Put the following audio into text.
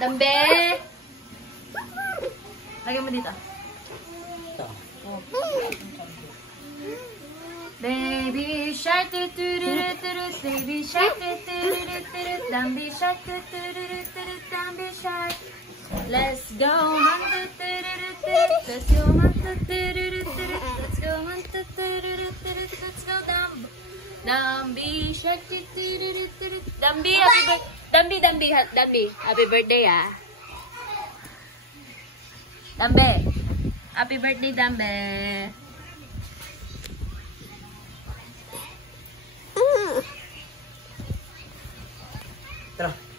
Dambe! Lagyan mo dito. Ito. Oh. Baby shark, baby shark, Dambi shark, Dambi shark. Let's go hunt, let's go hunt, let's go hunt, let's go Dambi shark, Dambi, Dambi, happy birthday ah. Dambe, happy birthday Dambe. Tara.